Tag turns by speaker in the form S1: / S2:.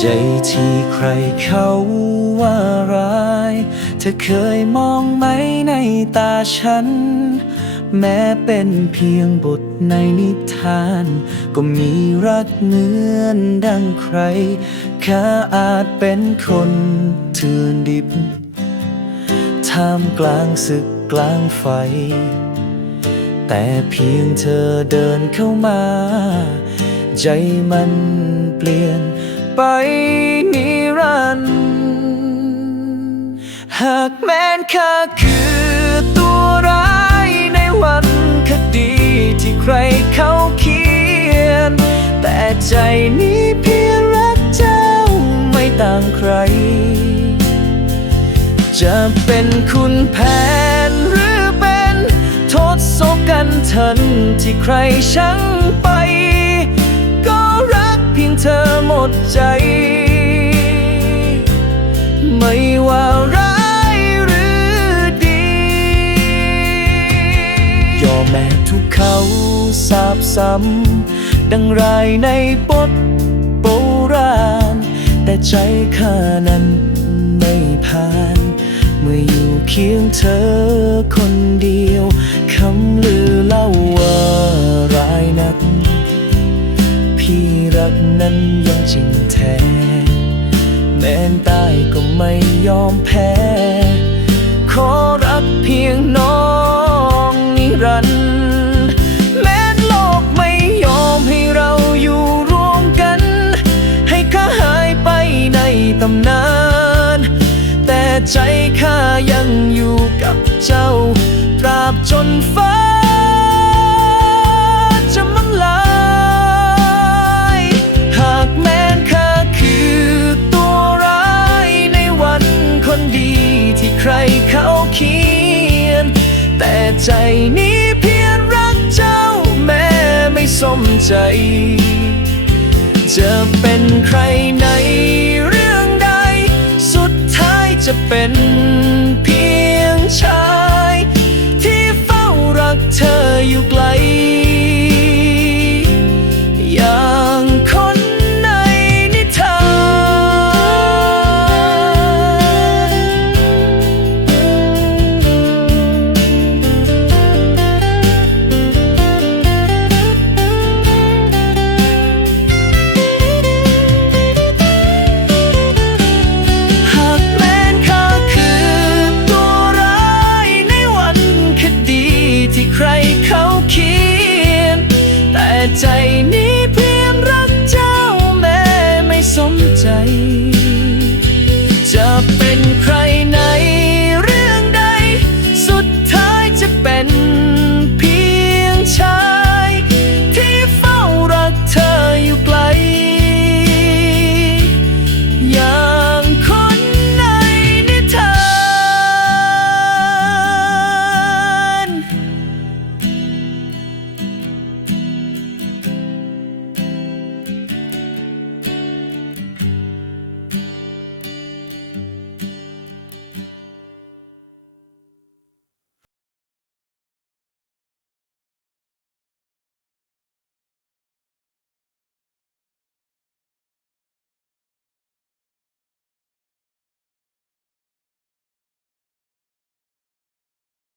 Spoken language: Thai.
S1: ใจที่ใครเขาว่าร้าย เธอเคยมองไหมในตาฉัน แม้เป็นเพียงบทในนิทาน ก็มีรักเหมือนดังใครข้าอาจเป็นคนเถื่อนดิบท่ามกลางศึกกลางไฟ แต่เพียงเธอเดินเข้ามา ใจมันเปลี่ยน ไปนิรันดร์หากแม้นข้าคือตัวร้ายในวันคดีที่ใครเขาเขียน แต่ใจนี้เพียงรักเจ้าไม่ต่างใคร จะเป็นคุณแผนหรือเป็นโทษโศกันทันที่ใครชังไป ก็รัก เพียงเธอหมดใจ ไม่ว่าร้ายหรือดี ยอมแม้ทุกเขาสาบซ้ำดังรายในบทโบราณ แต่ใจข้านั้นไม่ผ่าน เมื่ออยู่เคียงเธอคนเดียว คำลือเล่าว่าร้ายนัก พี่รักนั้นยังจริงแท้ แม้นตายก็ไม่ยอมแพ้ ขอรักเพียงน้องนิรันดร์แม้โลกไม่ยอมให้เราอยู่รวมกันให้ข้าหายไปในตำนาน แต่ใจข้ายังอยู่กับเจ้า ตราบจนฟ้า รเขาเขียน แต่ใจนี้เพียงรักเจ้าแม้ไม่สมใจ จะเป็นใครนั้น take